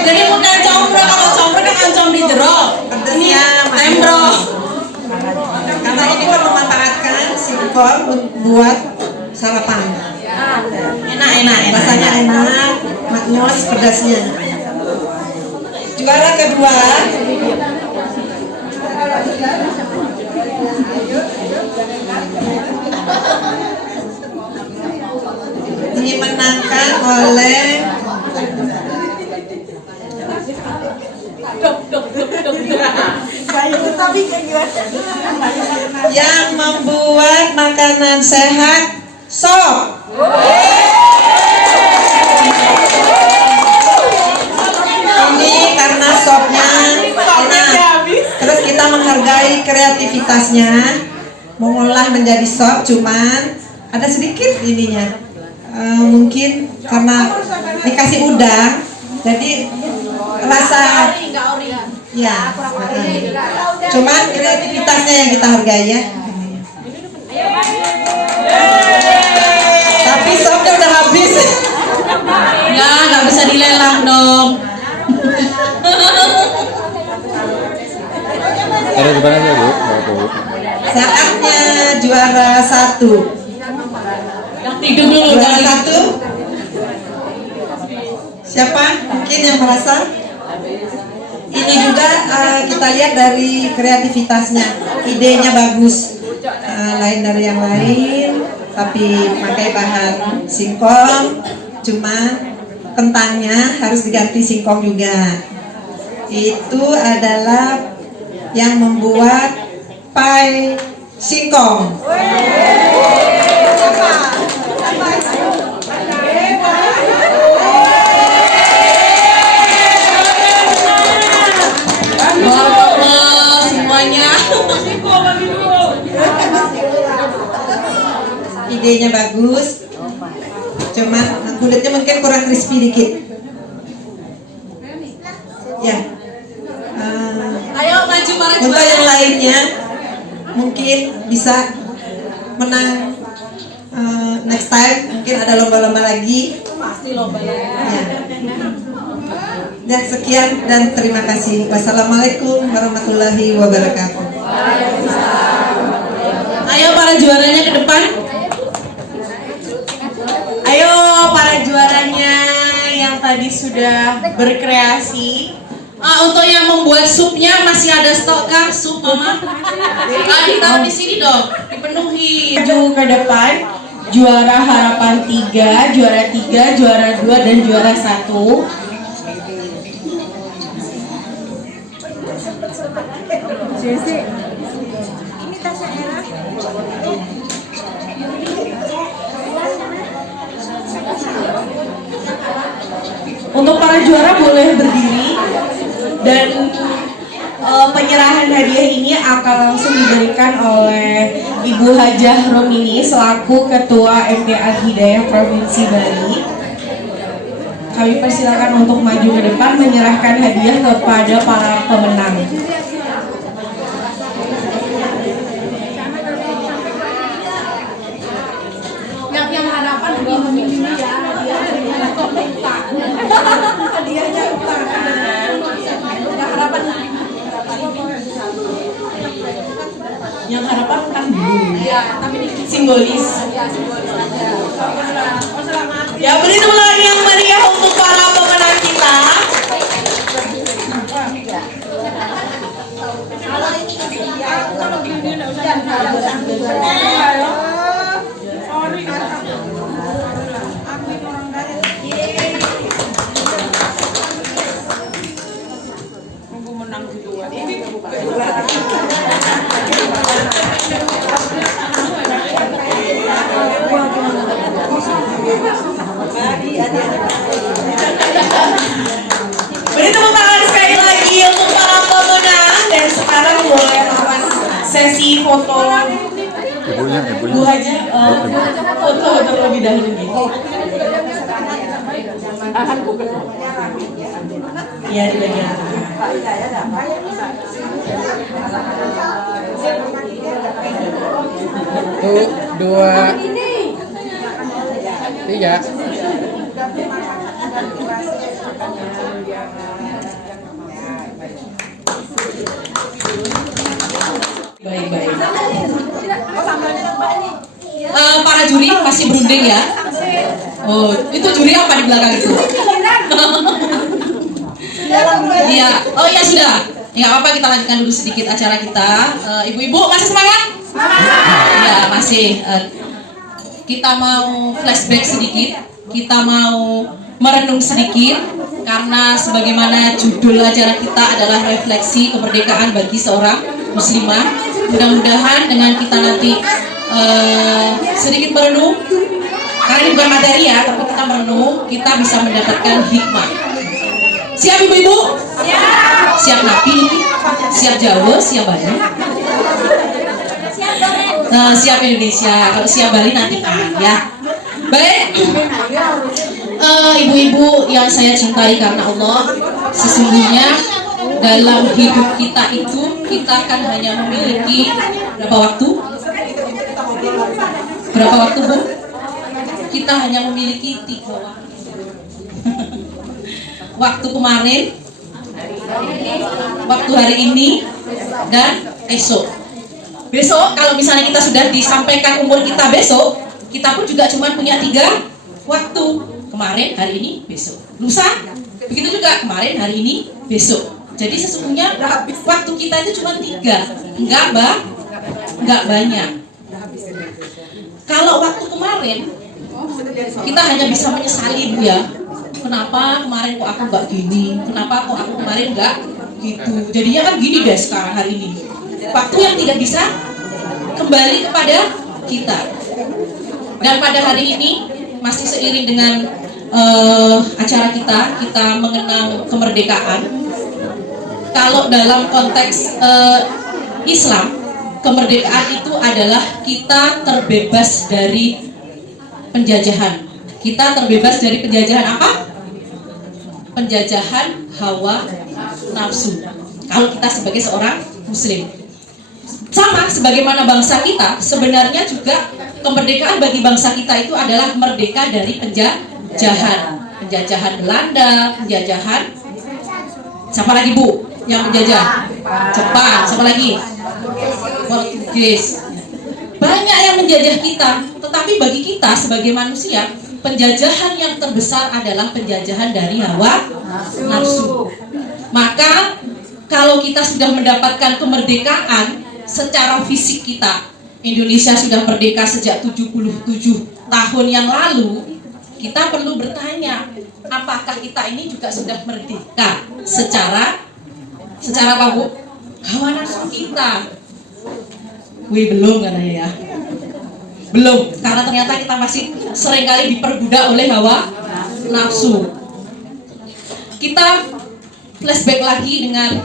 Jadi bukan combro, kalau combro kan oncom di jeruk. Ini tembro. Karena ini kan memanfaatkan singkong buat sarapan. Enak. Rasanya enak, maknyos pedasnya. Juara kedua dimenangkan oleh yang membuat makanan sehat sop. Ini karena sopnya enak. Terus kita menghargai kreativitasnya mengolah menjadi sop, cuman ada sedikit ininya. Mungkin karena dikasih udang, jadi rasa Ya, cuman kreativitasnya yang kita hargai ya. Tapi sopnya udah habis. Ya, nggak bisa dilelang dong. Ada di mana Bu? Bu. Saatnya juara 1. Tidur dulu. Juara 1. Siapa? Mungkin yang merasa? Ini juga kita lihat dari kreativitasnya, idenya bagus, lain dari yang lain, tapi pakai bahan singkong, cuma kentangnya harus diganti singkong juga. Itu adalah yang membuat pie singkong. Idenya bagus, cuman kulitnya mungkin kurang crispy dikit. Ya. Ayo maju para Untuk juara. yang lainnya mungkin bisa menang next time. Mungkin ada lomba-lomba lagi. Pasti lomba lagi. Ya, sekian dan terima kasih. Wassalamualaikum warahmatullahi wabarakatuh. Ayo para juaranya ke depan. Ayo para juaranya yang tadi sudah berkreasi. Untuk yang membuat supnya masih ada stok kah sup mama? Ditaruh di sini dong, dipenuhi. Maju ke depan, juara harapan 3, juara 3, juara 2 dan juara 1. Untuk para juara boleh berdiri dan penyerahan hadiah ini akan langsung diberikan oleh Ibu Hajah Romini selaku Ketua MTA Hidayah Provinsi Bali. Kami persilakan untuk maju ke depan menyerahkan hadiah kepada para pemenang. Yang harapan ini ya, hadiahnya lupa. Yang harapan Yang harapan kan dulu. ya, tapi Simbolis. Ya, beri tepuk tangan yang meriah untuk para pemenang kita. Beri tepuk tangan sekali lagi untuk para pemenang. Dan sekarang boleh lakukan sesi foto Ibunya. Bu Haji, foto terlebih dahulu gitu. Ya, di bagian Satu, dua, tiga. baik-baik. Para juri masih berunding ya. Oh, itu juri apa di belakang itu? Iya. Oh ya sudah. Ya apa, kita lanjutkan dulu sedikit acara kita. Ibu-ibu masih semangat? Ya masih. Kita mau flashback sedikit. Kita mau merenung sedikit karena sebagaimana judul acara kita adalah refleksi kemerdekaan bagi seorang muslimah. Mudah-mudahan dengan kita nanti sedikit merenung, karena ini bukan materi ya, tapi kita merenung, kita bisa mendapatkan hikmah. Siap ibu-ibu? Siap Napi? Siap Jawa? Siap Bali? Siap Indonesia. Kalau siap Bali nanti ya. Baik, ibu-ibu yang saya cintai karena Allah, sesungguhnya dalam hidup kita itu kita kan hanya memiliki berapa waktu? Berapa waktu, Bu? Kita hanya memiliki 3 waktu. Waktu kemarin, waktu hari ini, dan esok. Besok kalau misalnya kita sudah disampaikan umur kita besok, kita pun juga cuma punya 3 waktu. Kemarin, hari ini, besok. Lusa, begitu juga kemarin, hari ini, besok. Jadi sesungguhnya waktu kita itu cuma 3, enggak banyak. Kalau waktu kemarin, kita hanya bisa menyesali, Bu ya. Kenapa kemarin kok aku nggak gini? Kenapa kok aku kemarin nggak gitu? Jadinya kan gini deh sekarang hari ini. Waktu yang tidak bisa kembali kepada kita. Dan pada hari ini masih seiring dengan acara kita mengenang kemerdekaan. Kalau dalam konteks Islam, kemerdekaan itu adalah kita terbebas dari penjajahan. Kita terbebas dari penjajahan apa? Penjajahan hawa nafsu. Kalau kita sebagai seorang muslim. Sama sebagaimana bangsa kita, sebenarnya juga kemerdekaan bagi bangsa kita itu adalah merdeka dari penjajahan. Penjajahan Belanda, penjajahan siapa lagi, Bu? Yang menjajah? Jepang, siapa lagi? Portugis. Banyak yang menjajah kita, tetapi bagi kita sebagai manusia, penjajahan yang terbesar adalah penjajahan dari hawa nafsu. Maka kalau kita sudah mendapatkan kemerdekaan secara fisik kita, Indonesia sudah merdeka sejak 77 tahun yang lalu, kita perlu bertanya, apakah kita ini juga sudah merdeka secara apa, Bu? Hawa nafsu kita. Wih, belum katanya ya. Belum, karena ternyata kita masih seringkali diperbudak oleh hawa nafsu. Kita flashback lagi dengan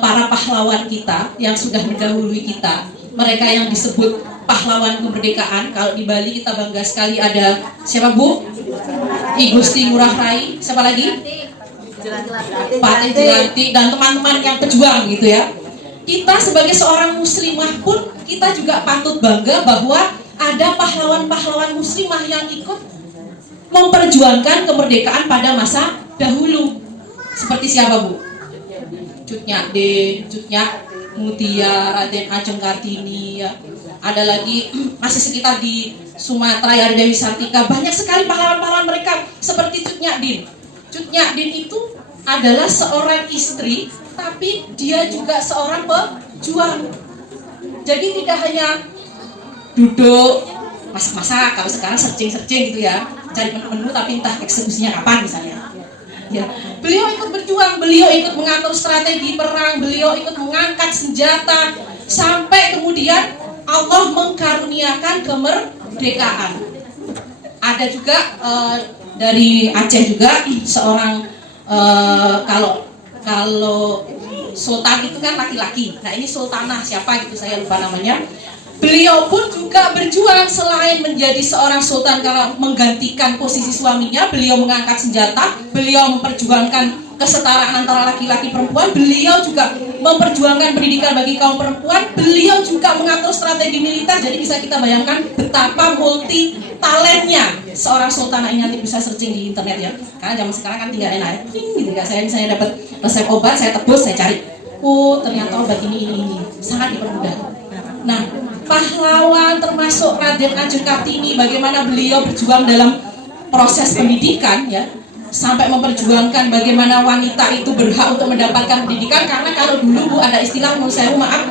para pahlawan kita yang sudah mendahului kita. Mereka yang disebut pahlawan kemerdekaan. Kalau di Bali kita bangga sekali ada siapa, Bu? I Gusti Ngurah Rai. Siapa lagi? Pak Jelantik dan teman-teman yang pejuang gitu ya. Kita sebagai seorang muslimah pun kita juga patut bangga bahwa ada pahlawan-pahlawan muslimah yang ikut memperjuangkan kemerdekaan pada masa dahulu. Seperti siapa, Bu? Cut Nyak De, Cut Nyak Mutia, Raden Ajeng Kartini ya. Ada lagi masih sekitar di Sumatera ya, Dewi Sartika. Banyak sekali pahlawan-pahlawan mereka seperti Cut Nyak Din. Cut Nyak Din itu adalah seorang istri, tapi dia juga seorang pejuang. Jadi tidak hanya duduk masak-masak, kalau sekarang searching gitu ya, cari menu-menu tapi entah eksekusinya kapan misalnya. Ya, beliau ikut berjuang, beliau ikut mengatur strategi perang, beliau ikut mengangkat senjata sampai kemudian Allah mengkaruniakan kemerdekaan. Ada juga dari Aceh juga seorang kalau sultan itu kan laki-laki. Nah, ini sultanah siapa gitu saya lupa namanya. Beliau pun juga berjuang selain menjadi seorang sultan karena menggantikan posisi suaminya, beliau mengangkat senjata, beliau memperjuangkan kesetaraan antara laki-laki perempuan, beliau juga memperjuangkan pendidikan bagi kaum perempuan, beliau juga mengatur strategi militer. Jadi bisa kita bayangkan betapa multi talentnya seorang sultanah ini. Nanti bisa searching di internet ya, karena zaman sekarang kan tinggal enak gitu ya. Saya misalnya dapat resep obat, saya tebus, saya cari, oh ternyata obat ini sangat dipermudah. Nah, pahlawan termasuk Raden Ajeng Kartini, bagaimana beliau berjuang dalam proses pendidikan ya, sampai memperjuangkan bagaimana wanita itu berhak untuk mendapatkan pendidikan. Karena kalau dulu, Bu, ada istilah, menurut saya, maaf,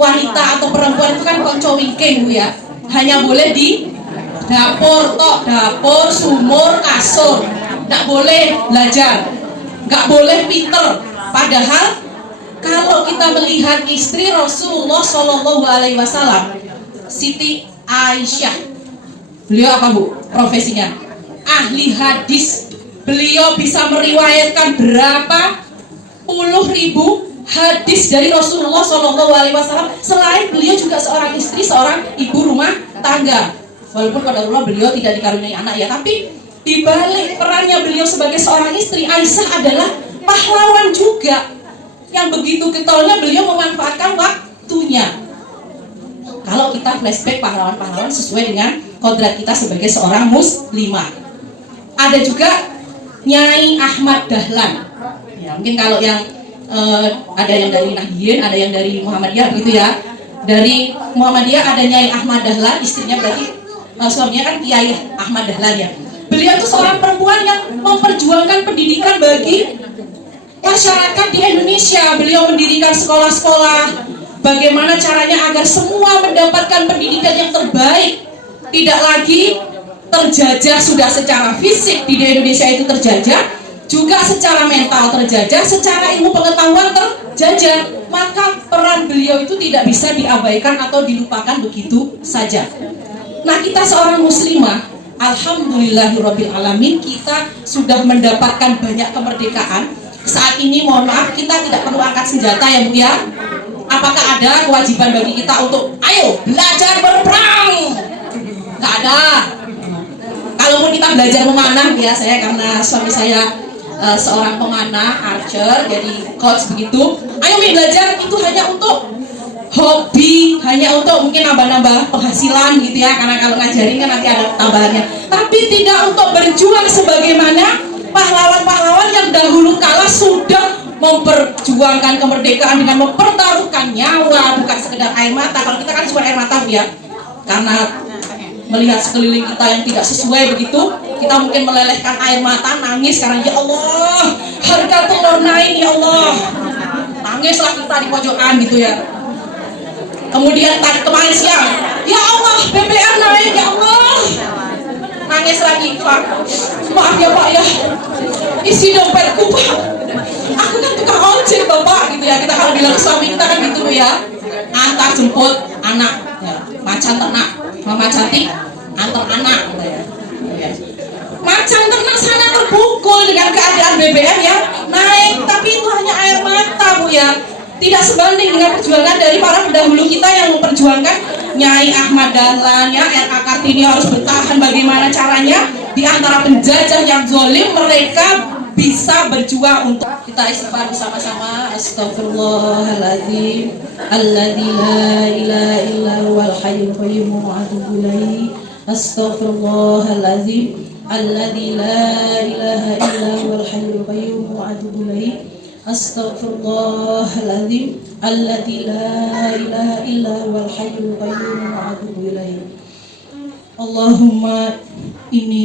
wanita atau perempuan itu kan konco wingking, Bu ya, hanya boleh di dapur tok, dapur, sumur, kasur, nggak boleh belajar, nggak boleh pinter. Padahal kalau kita melihat istri Rasulullah Shallallahu Alaihi Wasallam, Siti Aisyah, beliau apa, Bu? Profesinya ahli hadis. Beliau bisa meriwayatkan berapa puluh ribu hadis dari Rasulullah Shallallahu Alaihi Wasallam. Selain beliau juga seorang istri, seorang ibu rumah tangga. Walaupun pada Allah beliau tidak dikaruniai anak ya, tapi di balik perannya beliau sebagai seorang istri, Aisyah adalah pahlawan juga. yang begitu getolnya beliau memanfaatkan waktunya. Kalau kita flashback pahlawan-pahlawan sesuai dengan kodrat kita sebagai seorang muslimah. Ada juga Nyai Ahmad Dahlan. Ya, mungkin kalau yang ada yang dari Nahdiyin, ada yang dari Muhammadiyah gitu ya. Dari Muhammadiyah ada Nyai Ahmad Dahlan, istrinya berarti suaminya kan Kiai Ahmad Dahlan ya. Beliau itu seorang perempuan yang memperjuangkan pendidikan bagi masyarakat di Indonesia. Beliau mendirikan sekolah-sekolah, bagaimana caranya agar semua mendapatkan pendidikan yang terbaik, tidak lagi terjajah sudah secara fisik di Indonesia itu terjajah, juga secara mental terjajah, secara ilmu pengetahuan terjajah. Maka peran beliau itu tidak bisa diabaikan atau dilupakan begitu saja. Nah, kita seorang muslimah, alhamdulillahirabbil alamin, kita sudah mendapatkan banyak kemerdekaan. Saat ini mohon maaf kita tidak perlu angkat senjata ya Bu ya. Apakah ada kewajiban bagi kita untuk ayo belajar berperang? Nggak ada. Kalaupun kita belajar memanah ya, saya karena suami saya seorang pemanah archer, jadi coach begitu. Ayo belajar, itu hanya untuk hobi, hanya untuk mungkin nambah-nambah penghasilan gitu ya, karena kalau ngajarin kan nanti ada tambahannya. Tapi tidak untuk berjuang sebagaimana pahlawan-pahlawan yang dahulu kala sudah memperjuangkan kemerdekaan dengan mempertaruhkan nyawa, bukan sekedar air mata. Kalau kita kan cuma air mata ya, karena melihat sekeliling kita yang tidak sesuai begitu, kita mungkin melelehkan air mata, nangis karena ya Allah, harga telur naik ya Allah, nangislah kita di pojokan gitu ya. Kemudian tadi kemarin siang, ya Allah BBM naik ya Allah, nangis lagi Pak, maaf ya Pak ya, isi dompetku Pak, aku kan tukang ojek Bapak gitu ya. Kita kalau bilang suami kita kan gitu ya, antar jemput anak ya, macan ternak, mama cantik antar anak gitu ya. Macan ternak sana terpukul dengan keadaan BBM ya naik, tapi itu hanya air mata Bu ya, tidak sebanding dengan perjuangan dari para pendahulu kita yang memperjuangkan. Nyai Ahmad Dahlan ya, RK Kartini harus bertahan bagaimana caranya di antara penjajah yang zalim, mereka bisa berjuang untuk kita istighfar bersama-sama. Astagfirullahaladzim alladzi la ilaha illa huwal hayyul qayyum wa atubu ilaihi. Astagfirullahaladzim alladzi la ilaha illa huwal hayyul qayyum wa atubu ilaihi. Astagfirullahaladzim alladzi la ilaha illa huwal hayyul qayyum wa atubu ilaihi. Allahumma inni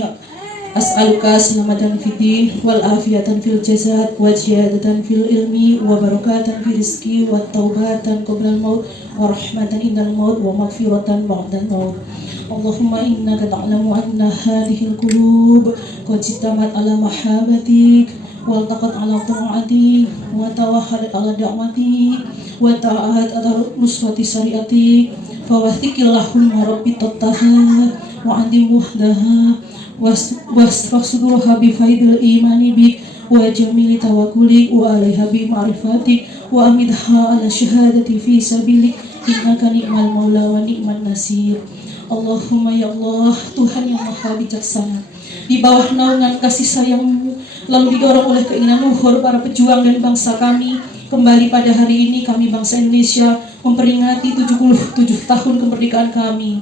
as'aluka salamatan fid din wal afiyatan fil jasad wa ziyadatan fil ilmi wa barakatan fil rizqi wa taubatan qabla al maut wa rahmatan indal maut wa maghfiratan ba'da al maut. Allahumma innaka ta'lamu anna hadhihi al qulub qad jitamat ala mahabbatik wa taqat ala ta'atik wa tawahhadat ala da'watik wa ta'ahat ala nusrati syariatik fa wathikillahumma rabbi tattaha wa andi muhdaha wasfaqsuduruha bi faidil imani bik wa jamili tawakkulik wa alaiha bi ma'rifatik wa amidha ala syahadati fi sabilik innaka ni'mal maula wa ni'man nasir. Allahumma ya Allah, Tuhan yang maha bijaksana, di bawah naungan kasih sayang-Mu, lalu didorong oleh keinginan luhur para pejuang dan bangsa kami, kembali pada hari ini kami bangsa Indonesia memperingati 77 tahun kemerdekaan kami.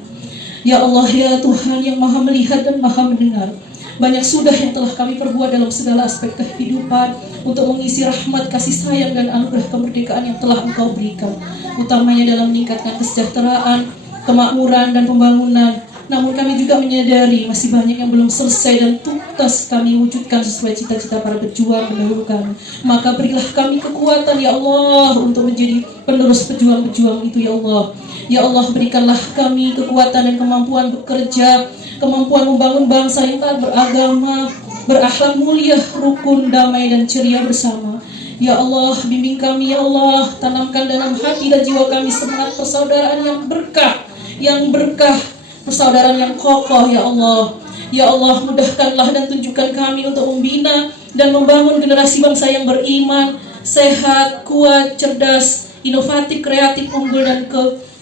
Ya Allah, ya Tuhan yang maha melihat dan maha mendengar, banyak sudah yang telah kami perbuat dalam segala aspek kehidupan untuk mengisi rahmat, kasih sayang dan anugerah kemerdekaan yang telah Engkau berikan, utamanya dalam meningkatkan kesejahteraan, kemakmuran dan pembangunan. Namun kami juga menyadari masih banyak yang belum selesai dan tuntas kami wujudkan sesuai cita-cita para pejuang pendahulu kami. Maka berilah kami kekuatan ya Allah untuk menjadi penerus pejuang-pejuang itu ya Allah. Ya Allah, berikanlah kami kekuatan dan kemampuan bekerja, kemampuan membangun bangsa yang taat beragama, berakhlak mulia, rukun, damai dan ceria bersama. Ya Allah, bimbing kami ya Allah, tanamkan dalam hati dan jiwa kami semangat persaudaraan yang berkah, persaudaraan yang kokoh ya Allah. Ya Allah, mudahkanlah dan tunjukkan kami untuk membina dan membangun generasi bangsa yang beriman, sehat, kuat, cerdas, inovatif, kreatif, unggul dan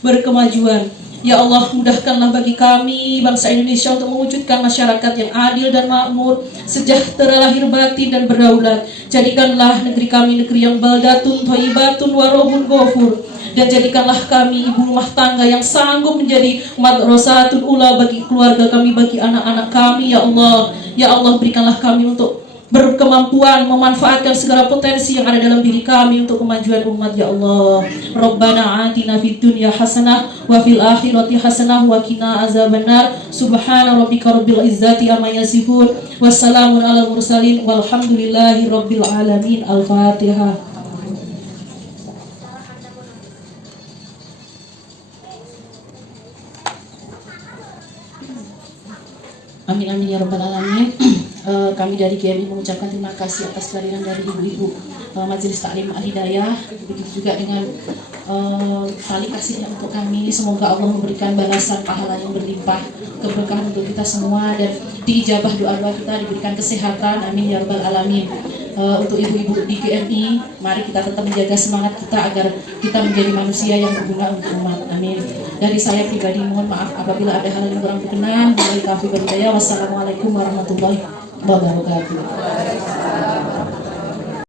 berkemajuan. Ya Allah, mudahkanlah bagi kami bangsa Indonesia untuk mewujudkan masyarakat yang adil dan makmur, sejahtera lahir batin dan berdaulat. Jadikanlah negeri kami negeri yang baldatun thayyibatun warobun ghafur. Dan jadikanlah kami ibu rumah tangga yang sanggup menjadi madrasatun ula bagi keluarga kami, bagi anak-anak kami. Ya Allah, ya Allah, berikanlah kami untuk berkemampuan memanfaatkan segala potensi yang ada dalam diri kami untuk kemajuan umat. Ya Allah, Rabbana atina fid dunya hasanah wa fil akhirati hasanah wa qina azabannar. Subhana rabbika rabbil izzati amma yasifun, wassalamun alal mursalin, walhamdulillahi rabbil alamin. Al-Fatihah. Amin amin ya rabbal alamin. Kami dari GMI mengucapkan terima kasih atas kehadiran dari ibu-ibu Majelis Taklim Al-Hidayah, begitu juga dengan tali kasihnya untuk kami. Semoga Allah memberikan balasan pahala yang berlimpah, keberkahan untuk kita semua, dan diijabah doa-doa kita, diberikan kesehatan. Amin ya rabbal alamin. Untuk ibu-ibu di GMI, mari kita tetap menjaga semangat kita agar kita menjadi manusia yang berguna untuk umat. Amin. Dari saya pribadi mohon maaf apabila ada hal yang kurang berkenan. Wassalamualaikum warahmatullahi wabarakatuh.